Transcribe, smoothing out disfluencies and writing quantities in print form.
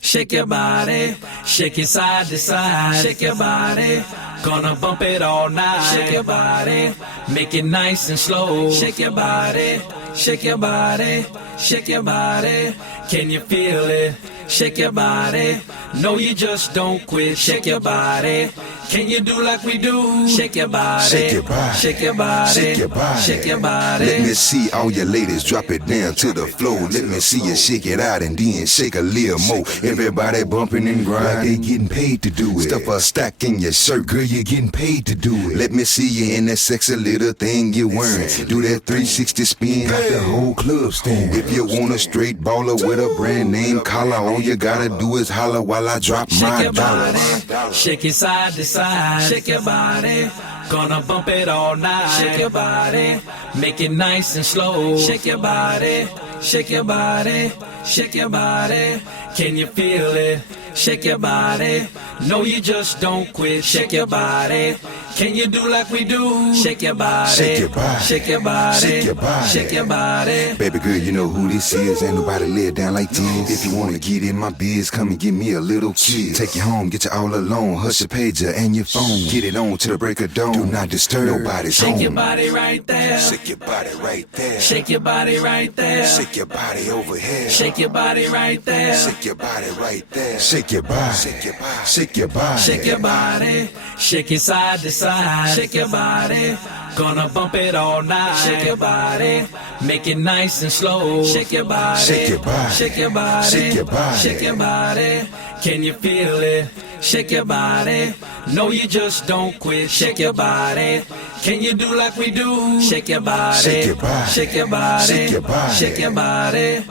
shake your body, shake it side to side, shake your body. Gonna bump it all night, shake your body, make it nice and slow, shake your body, shake your body, shake your body. Can you feel it? Shake your body. No, you just don't quit. Shake your body. Can you do like we do? Shake your body. Shake your body. Shake your body. Shake your body. Shake your body. Let me see all your ladies drop it down to the floor. Let me see you shake it out and then shake a little more. Everybody bumping and grinding like they getting paid to do it. Stuff a stack in your shirt, girl, you getting paid to do it. Let me see you in that sexy little thing you wearing. Do that 360 spin like the whole club stand. If you want a straight baller with a brand name collar, all you gotta do is holler while I drop my dollars. Shake it side to side, shake your body. Gonna bump it all night, shake your body. Make it nice and slow, shake your body, shake your body, shake your body. Can you feel it? Shake your body. No, you just don't quit. Shake your body. Can you do like we do? Shake your body. Shake your body. Shake your body. Shake your body. Shake your body. Baby girl, you know who this is. Ain't nobody lay it down like this. If you wanna get in my biz, come and give me a little kiss. Take you home, get you all alone. Hush your pager and your phone. Get it on till the break of dawn. Do not disturb nobody's home. Shake your body right there. Shake your body right there. Shake your body right there. Shake your body over here. Shake your body right there. Shake your body right there. Shake your body. Shake your body. Shake your body. Shake your body. Shake it side to side. Shake your body. Gonna bump it all night. Shake your body. Make it nice and slow. Shake your body. Shake your body. Shake your body. Shake your body. Shake your body. Can you feel it? Shake your body. No, you just don't quit. Shake your body. Can you do like we do? Shake your body. Shake your body. Shake your body. Shake your body. Shake your body.